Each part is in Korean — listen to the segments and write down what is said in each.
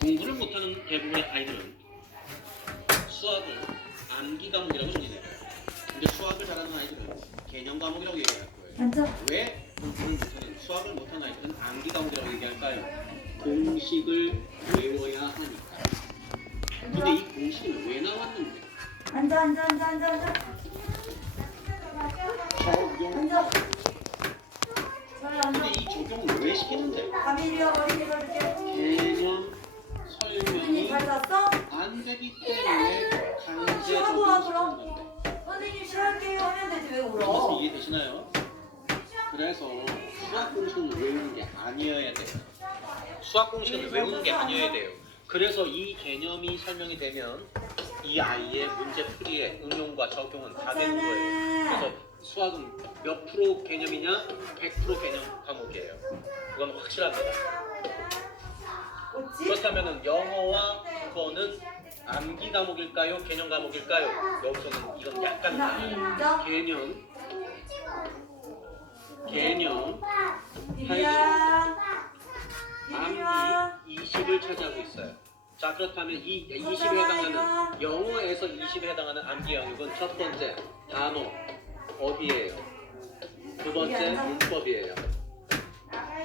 공부를 못하는 대부분의 아이들은 수학을 암기 과목이라고 정의해요. 근데 수학을 잘하는 아이들은 개념 과목이라고 얘기할 거예요. 왜 공부를 못하는 수학을 못하는 아이들은 암기 과목이라고 얘기할까요? 공식을 외워야 하니까. 근데 이 공식은 왜 나왔는데? 앉아. 적용. 근데 이 적용을 왜 시키는데? 가미리와 어린이 가르쳐. 개념 설명이 잘 잤어? 안 되기 때문에 강제 쉬하고 와, 적용시키는 그럼. 건데. 선생님 쉬할게요 하면 되지 왜 무슨 울어? 말씀 이해되시나요? 그래서 수학 공식은 외우는 게 아니어야 돼요. 수학 공식은 외우는 게 아니어야 돼요. 그래서 이 개념이 설명이 되면 이 아이의 문제 풀이의 응용과 적용은 다 되는 거예요. 그래서 수학은 몇 프로 개념이냐? 100% 개념 과목이에요. 그건 확실합니다. 뭐지? 그렇다면 영어와 국어는 암기 과목일까요? 개념 과목일까요? 여기서는 이건 약간 달라요. 개념 비비야. 암기 20을 차지하고 있어요. 자, 그렇다면 이 20에 해당하는 영어에서 20에 해당하는 암기 영역은 첫 번째 단어 어휘예요. 두 번째 문법이에요.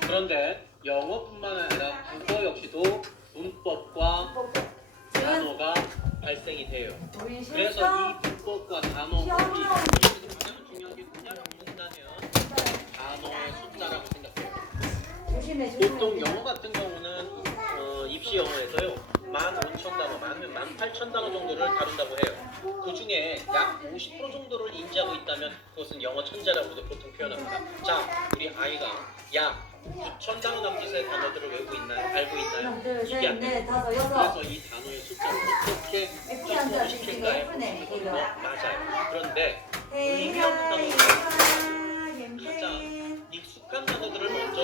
그런데 영어뿐만 아니라 국어 역시도 문법과 단어가 발생이 돼요. 그래서 이 문법과 단어 어휘 여기서 가장 중요한 게 뭐냐고 묻는다면 단어의 숫자라고 생각해요. 보통 영어 같은 경우는 입시 영어에서요 15,000단어, 18,000단어 정도를 다룬다고 해요. 그 중에 약 50% 정도를 인지하고 있다면 그것은 영어 천재라고도 보통 표현합니다. 자, 우리 아이가 약 9,000단어 남짓의 단어들을 외우고 있나요? 알고 있나요? 이게 안 돼요. 그래서 이 단어의 숫자를 어떻게 점수를 시킬까요? 맞아요. 그런데 의미 없는 단어들은 가장 익숙한 단어들을 먼저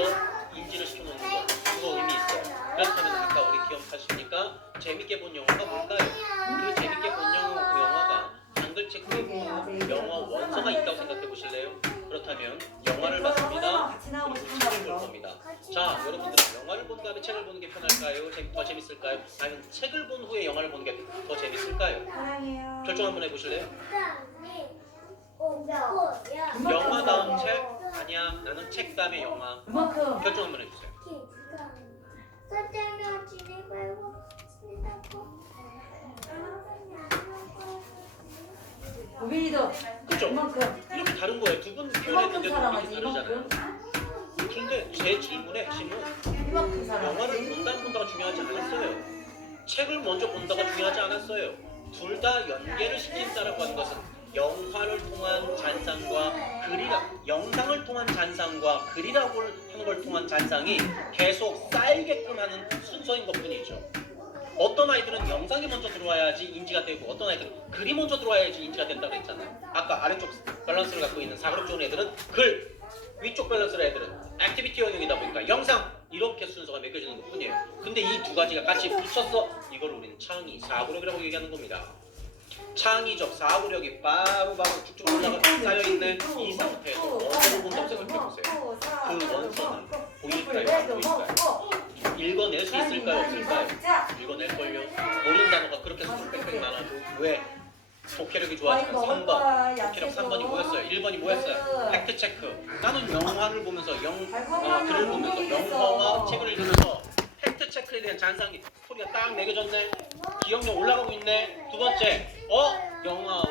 인지를 시켜놓는 거, 그거 의미 있어요. 그렇다면 아까 우리 기억하십니까? 재밌게 본 영화가 뭘까요? 그 재밌게 본 영화가 한글 책도 있고 영어 원서가 있다고 생각해 보실래요? 그렇다면 영화를 봤습니다. 그리고 책을 볼 겁니다. 자, 여러분들은 영화를 본 다음에 책을 보는 게 편할까요? 더 재밌을까요? 아니면 책을 본 후에 영화를 보는 게 더 재밌을까요? 사랑해요. 결정 한번 해보실래요? 영화 다음 책? 아니야, 나는 책 다음에 영화. 그만큼. 결정 한번 해주세요. 우빈이도 그죠? 그만큼. 이렇게 다른 거예요. 두 분 이만큼 표현했는데도 사랑하지. 이렇게 다르잖아요. 근데 제 질문의 핵심은 이만큼 영화를 사랑하지. 본다 안 본다가 중요하지 않았어요. 책을 먼저 본다가 중요하지 않았어요. 둘 다 연계를 시킨다라고 하는 것은 영상을 통한 잔상과 글이라고 하는 걸 통한 잔상이 계속 쌓이게끔 하는 순서인 것뿐이죠. 어떤 아이들은 영상이 먼저 들어와야지 인지가 되고 어떤 아이들은 글이 먼저 들어와야지 인지가 된다고 했잖아요. 아까 아래쪽 밸런스를 갖고 있는 사그룹 좋은 애들은 글, 위쪽 밸런스의 애들은 액티비티 영역이다 보니까 영상 이렇게 순서가 매겨지는 것뿐이에요. 근데 이 두 가지가 같이 붙였어. 이걸 우리는 창의, 사고력이라고 얘기하는 겁니다. 창의적 사고력이 바로바로 쭉쭉 올라가 쌓여있는 이 상태에서 원서를 본다고 생각해보세요. 그 원서는 보일까요? 안 보일까요? 읽어낼 수 있을까요? 없을까요? 읽어낼걸요. 모르는 단어가 그렇게 수백백 많아도 왜? 독해력이 좋아지면 3번, 독해력 3번이 뭐였어요? 1번이 뭐였어요? 팩트체크. 나는 영화를 보면서 글을 보면서 영화와 책을 읽으면서 팩트체크에 대한 잔상이 스토리가 딱 매겨졌네. 기억력 올라가고 있네. 두 번째, 영화와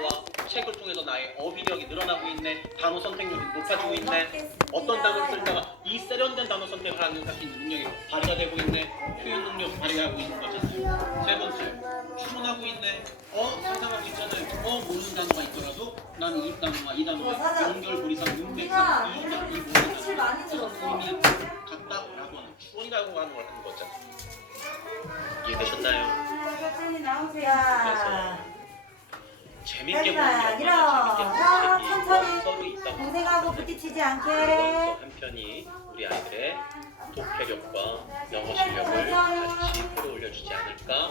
책을 통해서 나의 어휘력이 늘어나고 있네. 단어 선택력이 높아지고 있네. 어떤 단어를 쓸 때가 이 세련된 단어 선택을 하는 능력이 발휘가 되고 있네. 표현 능력 발휘하고 있는 거잖아요. 세 번째, 추론하고 있네. 상상하고 있잖아요. 모르는 단어가 있더라도 나는 이 단어와 이 단어가 연결, 고리상, 문맥상, 이 모든 단어가 무슨 의미 같다라고 하는 추론이라고 하는 걸 하는 거잖아요. 이해되셨나요? 야. 재밌게 하지마, 보는 일어나. 서로 천천히. 있다고 동생하고 부딪히지 않게. 한편이 우리 아이들의 독해력과 영어 실력을 같이 끌어올려주지 않을까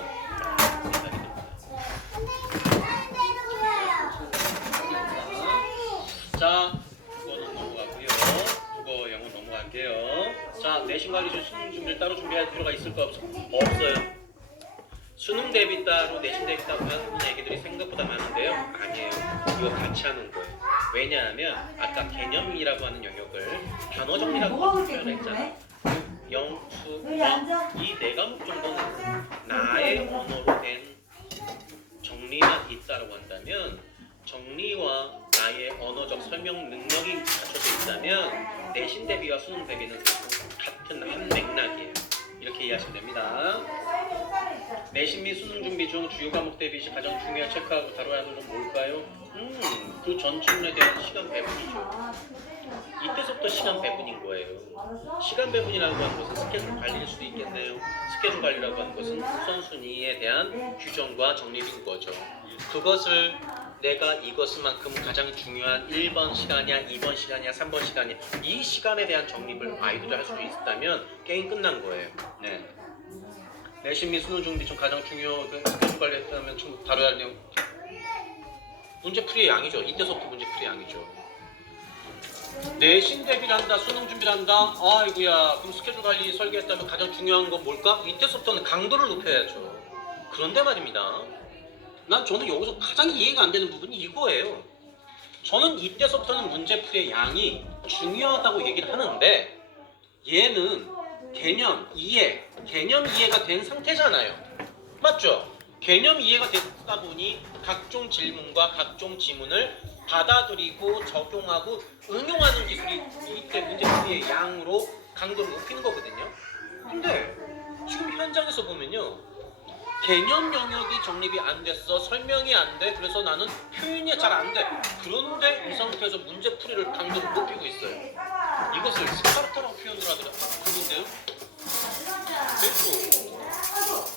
생각이 듭니다. 자, 국어는 넘어가고요. 국어, 영어 넘어갈게요. 자, 내신 관리 중 수능 준비를 따로 준비할 필요가 있을까 없어요? 수능 대비 따로 내신 대비 따로 하는 얘기들이 생각보다 많은데요. 아니에요. 이거 같이 하는 거예요. 왜냐하면 아까 개념이라고 하는 영역을 단어 정리라고 뭐 먹을 때 표현을 했잖아. 궁금해? 영, 수, 여기 앉아. 이 네 과목 정도는 나의 언어로 된 정리만 있다고 한다면, 정리와 나의 언어적 설명 능력이 갖춰져 있다면 내신 대비와 수능 대비는 같은 한 맥락이에요. 이렇게 이해하시면 됩니다. 내신 및 수능 준비 중 주요 과목 대비 시 가장 중요한 체크하고 다뤄야 하는 건 뭘까요? 그 전 질문에 대한 시간 배분이죠. 이때서부터 시간 배분인 거예요. 시간 배분이라고 하는 것은 스케줄 관리일 수도 있겠네요. 스케줄 관리라고 하는 것은 우선순위에 대한 규정과 정립인 거죠. 그것을 내가 이것만큼 가장 중요한 1번 시간이야, 2번 시간이야, 3번 시간이야, 이 시간에 대한 정립을 아이들이 할 수 있다면 게임 끝난 거예요. 네. 내신 및 수능 준비 중 가장 중요한 스케줄 관리했다면 좀 다뤄야 할 내용. 문제 풀이의 양이죠. 이때서부터 문제 풀이의 양이죠. 내신 대비를 한다, 수능 준비를 한다. 아이고야, 그럼 스케줄 관리 설계했다면 가장 중요한 건 뭘까? 이때서부터는 강도를 높여야죠. 그런데 말입니다. 저는 여기서 가장 이해가 안 되는 부분이 이거예요. 저는 이때서부터는 문제풀이의 양이 중요하다고 얘기를 하는데 얘는 개념 이해가 된 상태잖아요. 맞죠? 개념 이해가 됐다 보니 각종 질문과 각종 지문을 받아들이고 적용하고 응용하는 기술이 이때 문제풀이의 양으로 강도를 높이는 거거든요. 근데 지금 현장에서 보면요, 개념 영역이 정립이 안 됐어, 설명이 안 돼, 그래서 나는 표현이 잘 안 돼. 그런데 이 상태에서 문제풀이를 강도를 높이고 있어요. 이것을 스파르타라고 표현을 하더라고요. 그런데요, 그래도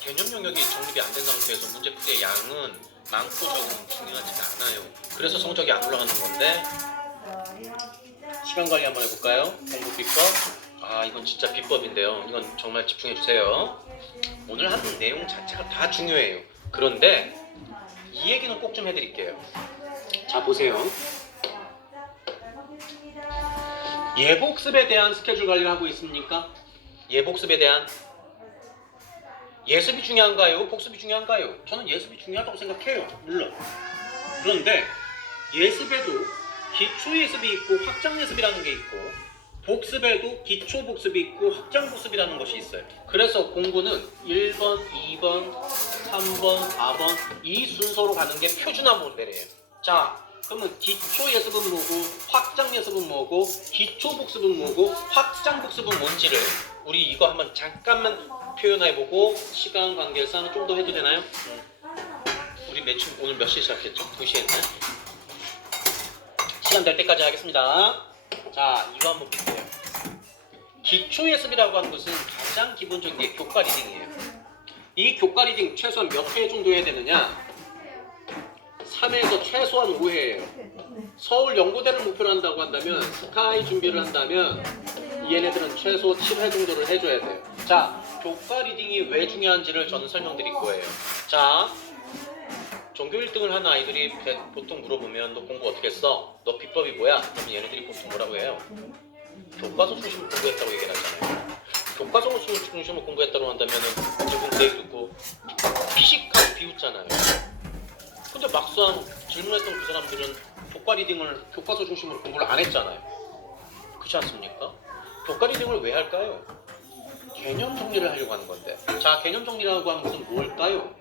개념 영역이 정립이 안 된 상태에서 문제풀이의 양은 많고 적은 중요하지가 않아요. 그래서 성적이 안 올라가는 건데, 시간 관리 한번 해볼까요? 공부 비법. 이건 진짜 비법인데요. 이건 정말 집중해 주세요. 오늘 하는 내용 자체가 다 중요해요. 그런데 이 얘기는 꼭 좀 해드릴게요. 자, 보세요. 예복습에 대한 스케줄 관리를 하고 있습니까? 예복습에 대한. 예습이 중요한가요? 복습이 중요한가요? 저는 예습이 중요하다고 생각해요. 물론. 그런데 예습에도 기초 예습이 있고 확장 예습이라는 게 있고, 복습에도 기초 복습이 있고 확장 복습이라는 것이 있어요. 그래서 공부는 1번, 2번, 3번, 4번 이 순서로 가는 게 표준화 모델이에요. 자, 그러면 기초 예습은 뭐고, 확장 예습은 뭐고, 기초 복습은 뭐고, 확장 복습은 뭔지를 우리 이거 한번 잠깐만 표현해보고 시간 관계상 좀 더 해도 되나요? 우리 오늘 몇 시에 시작했죠? 2시에 했나요? 시간 될 때까지 하겠습니다. 자, 이거 한번 보세요. 기초 예습이라고 하는 것은 가장 기본적인 게 교과 리딩이에요. 이 교과 리딩 최소한 몇 회 정도 해야 되느냐? 3회에서 최소한 5회예요. 서울 연고대를 목표로 한다고 한다면, 스카이 준비를 한다면 얘네들은 최소 7회 정도를 해줘야 돼요. 자, 교과 리딩이 왜 중요한지를 저는 설명드릴 거예요. 자, 전교 1등을 하는 아이들이 보통 물어보면 너 공부 어떻게 했어? 너 비법이 뭐야? 그러면 얘네들이 보통 뭐라고 해요? 교과서 중심으로 공부했다고 얘기를 하잖아요. 교과서 중심으로 공부했다고 한다면 질문 그 얘기 듣고 피식하고 비웃잖아요. 근데 막상 질문했던 그 사람들은 교과 리딩을 교과서 중심으로 공부를 안 했잖아요. 그렇지 않습니까? 교과 리딩을 왜 할까요? 개념 정리를 하려고 하는 건데. 자, 개념 정리라고 하는 것은 뭘까요?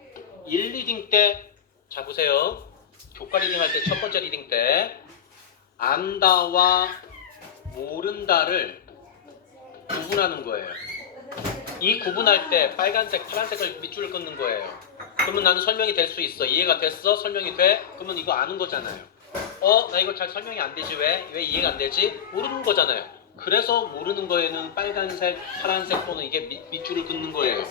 1 리딩 때, 자 보세요. 교과 리딩 할 때 첫 번째 리딩 때 안다와 모른다를 구분하는 거예요. 이 구분할 때 빨간색, 파란색을 밑줄을 긋는 거예요. 그러면 나는 설명이 될 수 있어. 이해가 됐어? 설명이 돼? 그러면 이거 아는 거잖아요. 나 이거 잘 설명이 안 되지. 왜 이해가 안 되지? 모르는 거잖아요. 그래서 모르는 거에는 빨간색, 파란색 또는 이게 밑줄을 긋는 거예요.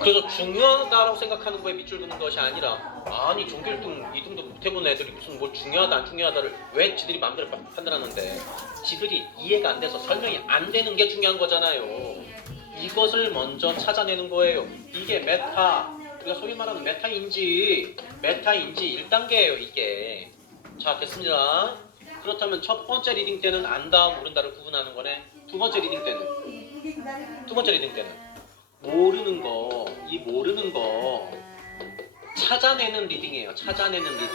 그래서 중요하다라고 생각하는 거에 밑줄 긋는 것이 아니라, 아니 전교 1등, 2등도 못 해본 애들이 무슨 뭘 중요하다 안 중요하다를 왜 지들이 마음대로 판단하는데, 지들이 이해가 안 돼서 설명이 안 되는 게 중요한 거잖아요. 이것을 먼저 찾아내는 거예요. 이게 메타, 우리가 소위 말하는 메타인지 1단계예요 이게. 자, 됐습니다. 그렇다면 첫 번째 리딩 때는 안다 모른다를 구분하는 거네. 두 번째 리딩 때는 모르는 거, 이 모르는 거 찾아내는 리딩이에요. 찾아내는 리딩.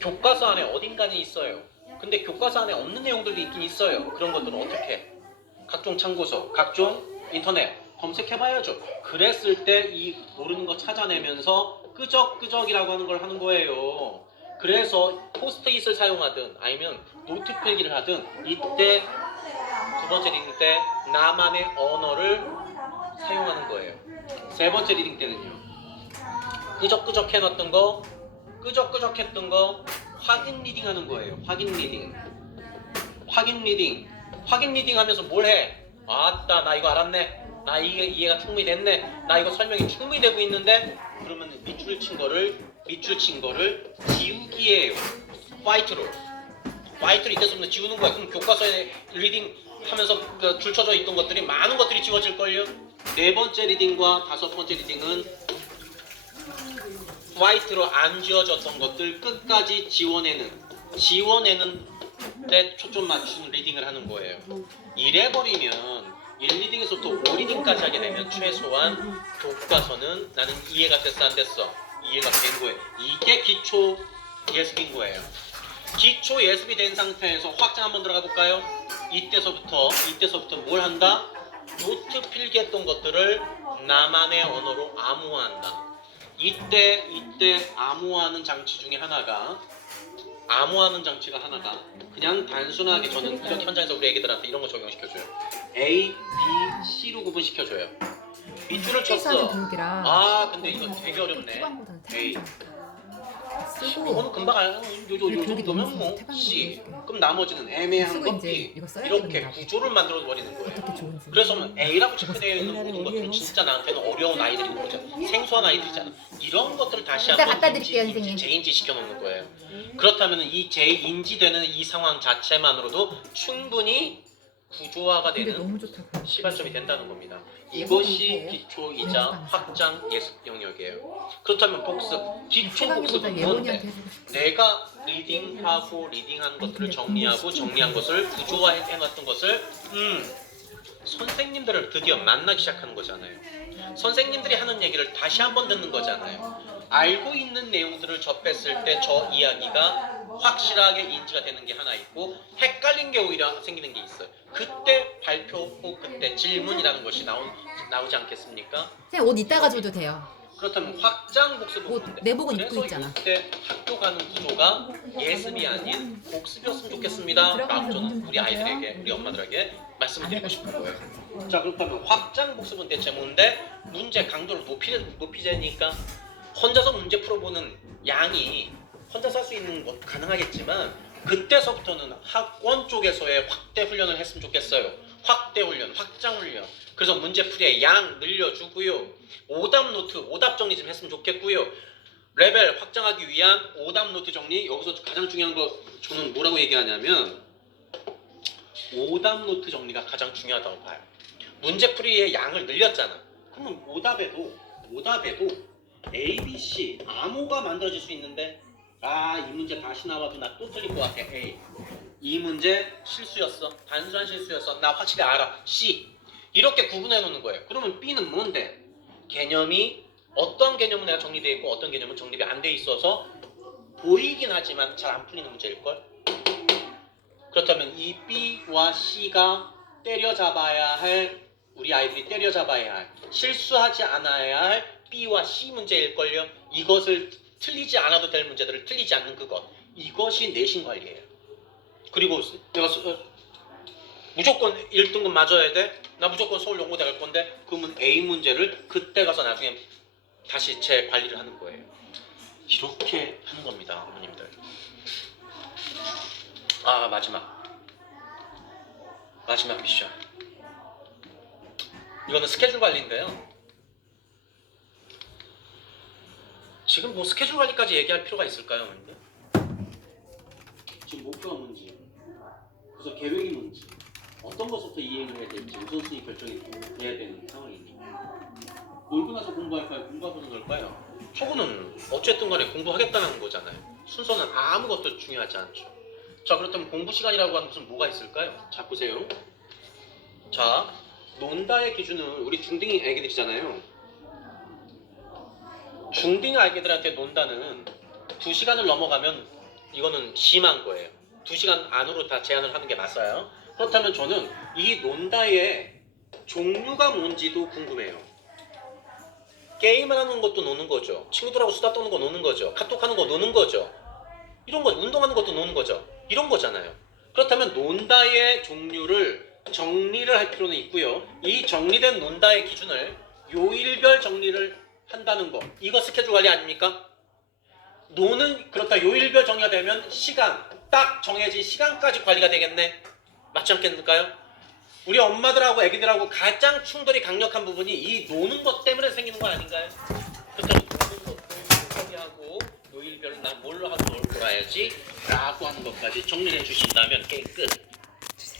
교과서 안에 어딘가에 있어요. 근데 교과서 안에 없는 내용들도 있긴 있어요. 그런 것들은 어떻게 해? 각종 참고서, 각종 인터넷 검색해봐야죠. 그랬을 때 이 모르는 거 찾아내면서 끄적끄적이라고 하는 걸 하는 거예요. 그래서 포스트잇을 사용하든 아니면 노트 필기를 하든 이때 두 번째 리딩 때 나만의 언어를 사용하는 거예요. 세 번째 리딩 때는요. 끄적끄적 해놨던 거, 끄적끄적했던 거 확인 리딩 하는 거예요. 확인 리딩. 확인 리딩. 확인 리딩 하면서 뭘 해? 아따, 나 이거 알았네. 나 이게 이해가 충분히 됐네. 나 이거 설명이 충분히 되고 있는데 그러면 밑줄 친 거를 지우기예요. 화이트로. 화이트로 이때서부터 지우는 거야. 그럼 교과서에 리딩 하면서 그 줄 쳐져 있던 것들이 많은 것들이 지워질걸요. 네 번째 리딩과 다섯 번째 리딩은 화이트로 안 지워졌던 것들 끝까지 지워내는 데 초점 맞추는 리딩을 하는 거예요. 이래버리면 1리딩에서부터 5리딩까지 하게 되면 최소한 교과서는 나는 이해가 됐어 안 됐어? 이해가 된 거예요. 이게 기초 예습인 거예요. 기초 예습이 된 상태에서 확장 한번 들어가 볼까요? 이때서부터 뭘 한다? 노트 필기했던 것들을 나만의 언어로 암호화한다. 이때 암호화하는 장치 중에 하나가 그냥 단순하게 저는 그전 현장에서 우리 애기들한테 이런 거 적용시켜줘요. A, B, C로 구분시켜줘요. 밑줄을 쳤어. 아 근데 이거 되게 어렵네. A. 이거는 금방 요 정도면 뭐 C. 그럼 나머지는 애매한 거 B. 이렇게 구조를 만들어 버리는 거예요. 그래서 A라고 체크되어 있는 모든 것들은 진짜 나한테는 어려운 아이들인 거죠. 생소한 아이들이잖아. 이런 것들을 다시 한번 재인지 시켜놓는 거예요. 그렇다면 이 재인지되는 이 상황 자체만으로도 충분히 구조화가 되는 시발점이 된다는 겁니다. 이것이 기초이자 확장 예습 영역이에요. 그렇다면 복습, 기초 복습은 뭔데? 내가 리딩하고 리딩한 것들을 정리한 것을 구조화해놨던 것을 선생님들을 드디어 만나기 시작하는 거잖아요. 선생님들이 하는 얘기를 다시 한번 듣는 거잖아요. 알고 있는 내용들을 접했을 때 저 이야기가 확실하게 인지가 되는 게 하나 있고 헷갈린 게 오히려 생기는 게 있어요. 그때 발표 후 그때 질문이라는 것이 나오지 않겠습니까? 선생님 옷 이따가 줘도 돼요. 그렇다면 확장 복습은 옷 뭔데? 내복은 입고 있잖아. 그래서 이때 학교 가는 구조가 예습이 아닌 복습이었으면 좋겠습니다 라고 저는 우리 아이들에게 우리 엄마들에게 말씀을 드리고 싶은 거예요. 자 그렇다면 확장 복습은 대체 뭔데? 문제 강도를 높이자니까 혼자서 문제 풀어보는 양이 혼자서 할 수 있는 것 가능하겠지만 그때서부터는 학원 쪽에서의 확대 훈련을 했으면 좋겠어요. 확대 훈련, 확장 훈련. 그래서 문제풀이의 양 늘려주고요. 오답 노트, 오답 정리 좀 했으면 좋겠고요. 레벨 확장하기 위한 오답 노트 정리. 여기서 가장 중요한 거 저는 뭐라고 얘기하냐면 오답 노트 정리가 가장 중요하다고 봐요. 문제풀이의 양을 늘렸잖아. 그러면 오답에도 A, B, C 암호가 만들어질 수 있는데 이 문제 다시 나와도 나 또 틀릴 것 같아. A. 이 문제 실수였어. 단순한 실수였어. 나 확실히 알아. C. 이렇게 구분해 놓는 거예요. 그러면 B는 뭔데? 개념이 어떤 개념은 내가 정리되어 있고 어떤 개념은 정립이 안 돼 있어서 보이긴 하지만 잘 안 풀리는 문제일걸? 그렇다면 이 B와 C가 때려잡아야 할 우리 아이들이 때려잡아야 할 실수하지 않아야 할 B와 C 문제일걸요? 이것을 틀리지 않아도 될 문제들을 틀리지 않는 그것. 이것이 내신 관리예요. 그리고 내가 무조건 1등급 맞아야 돼? 나 무조건 서울연고대 갈 건데? 그러면 A 문제를 그때 가서 나중에 다시 재관리를 하는 거예요. 이렇게 하는 겁니다, 어머님들. 마지막 미션. 이거는 스케줄 관리인데요. 지금 뭐 스케줄 관리까지 얘기할 필요가 있을까요, 어머님들? 지금 목표가 뭔지, 그래서 계획이 뭔지, 어떤 것부터 이행을 해야 될지 우선순위 결정이 돼야 되는 상황이니까. 놀고 나서 공부할까요? 공부하고 놀까요? 초구는 어쨌든 간에 공부하겠다는 거잖아요. 순서는 아무것도 중요하지 않죠. 자, 그렇다면 공부 시간이라고 하는 것은 뭐가 있을까요? 자, 보세요. 자, 논다의 기준은 우리 중딩 애기들이잖아요. 중딩 아이들한테 논다는 2시간을 넘어가면 이거는 심한 거예요. 2시간 안으로 다 제한을 하는 게 맞아요. 그렇다면 저는 이 논다의 종류가 뭔지도 궁금해요. 게임을 하는 것도 노는 거죠. 친구들하고 수다 떠는 거 노는 거죠. 카톡하는 거 노는 거죠. 이런 거 운동하는 것도 노는 거죠. 이런 거잖아요. 그렇다면 논다의 종류를 정리를 할 필요는 있고요. 이 정리된 논다의 기준을 요일별 정리를 한다는 거. 이거 스케줄 관리 아닙니까? 노는 그렇다. 요일별 정리가 되면 시간, 딱 정해진 시간까지 관리가 되겠네. 맞지 않겠는가요? 우리 엄마들하고 애기들하고 가장 충돌이 강력한 부분이 이 노는 것 때문에 생기는 거 아닌가요? 그렇다면 노는 것도 정리하고 요일별로 난 뭘로 하고 놀아야지 라고 하는 것까지 정리해 주신다면 게임 끝.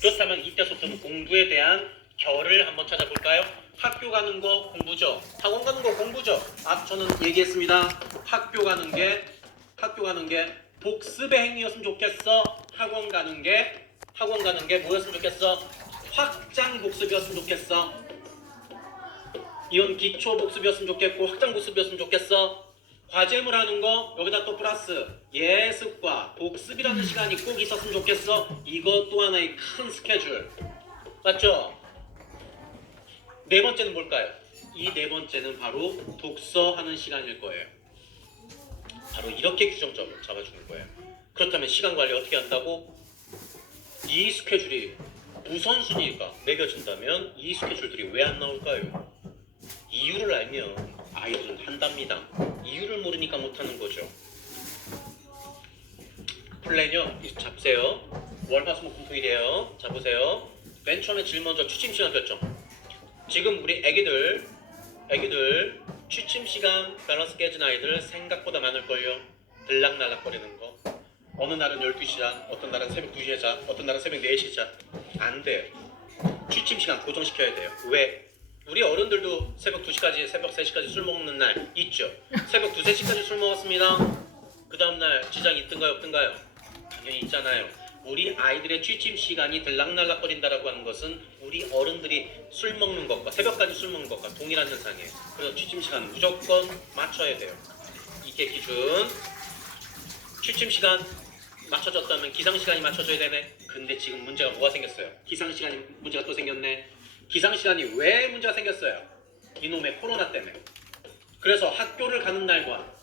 그렇다면 이때부터는 공부에 대한 결을 한번 찾아볼까요? 학교 가는 거 공부죠. 학원 가는 거 공부죠. 저는 얘기했습니다. 학교 가는 게 복습의 행위였으면 좋겠어. 학원 가는 게 뭐였으면 좋겠어? 확장 복습이었으면 좋겠어. 이건 기초 복습이었으면 좋겠고 확장 복습이었으면 좋겠어. 과제물 하는 거 여기다 또 플러스 예습과 복습이라는 시간이 꼭 있었으면 좋겠어. 이것도 하나의 큰 스케줄. 맞죠? 네 번째는 뭘까요? 이 네 번째는 바로 독서하는 시간일 거예요. 바로 이렇게 규정점을 잡아주는 거예요. 그렇다면 시간 관리 어떻게 한다고? 이 스케줄이 우선순위가 매겨진다면 이 스케줄들이 왜 안 나올까요? 이유를 알면 아이들은 한답니다. 이유를 모르니까 못하는 거죠. 플랜이요. 잡으세요. 월화수목금토일이에요. 잡으세요. 맨 처음에 제일 먼저 취침시간 결정. 지금 우리 애기들 취침시간 밸런스 깨진 아이들 생각보다 많을걸요. 들락날락거리는 거. 어느 날은 12시야, 어떤 날은 새벽 2시에 자, 어떤 날은 새벽 4시에 자. 안 돼요. 취침시간 고정시켜야 돼요. 왜? 우리 어른들도 새벽 2시까지, 새벽 3시까지 술 먹는 날 있죠. 새벽 2, 3시까지 술 먹었습니다. 그 다음날 지장이 있든가요, 없든가요? 당연히 있잖아요. 우리 아이들의 취침 시간이 들락날락거린다라고 하는 것은 우리 어른들이 술 먹는 것과 새벽까지 술 먹는 것과 동일한 현상이에요. 그래서 취침 시간 무조건 맞춰야 돼요. 이게 기준. 취침 시간 맞춰졌다면 기상 시간이 맞춰져야 되네. 근데 지금 문제가 뭐가 생겼어요? 기상 시간이 문제가 또 생겼네. 기상 시간이 왜 문제가 생겼어요? 이놈의 코로나 때문에. 그래서 학교를 가는 날과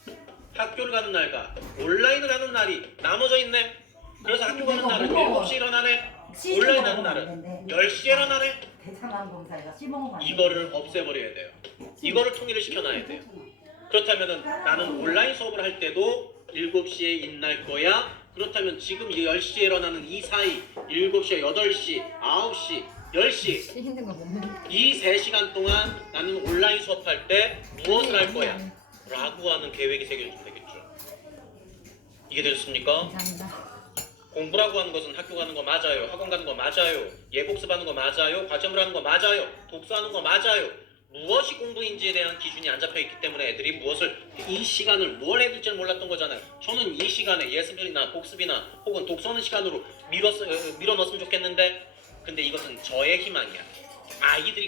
온라인을 하는 날이 나눠져 있네. 그래서 학교 가는 날은 7시에 일어나네. 온라인 하는 날은 10시에 일어나네. 대상항공사가 시범 이거를 없애버려야 돼요. 이거를 통일을 시켜놔야 돼요. 그렇다면 나는 온라인 수업을 할 때도 7시에 인날 거야. 그렇다면 지금 10시에 일어나는 이 사이 7시에 8시, 9시, 10시 힘든 거 먹는. 이 3시간 동안 나는 온라인 수업할 때 무엇을 할 거야? 라고 하는 계획이 새겨지면 되겠죠. 이해되셨습니까? 감사합니다. 공부라고 하는 것은 학교 가는 거 맞아요. 학원 가는 거 맞아요. 예복습하는 거 맞아요. 과제물 하는 거 맞아요. 독서하는 거 맞아요. 무엇이 공부인지에 대한 기준이 안 잡혀 있기 때문에 애들이 이 시간을 뭘 해야 될지를 몰랐던 거잖아요. 저는 이 시간에 예습이나 복습이나 혹은 독서하는 시간으로 밀어 넣었으면 좋겠는데 근데 이것은 저의 희망이야. 아이들이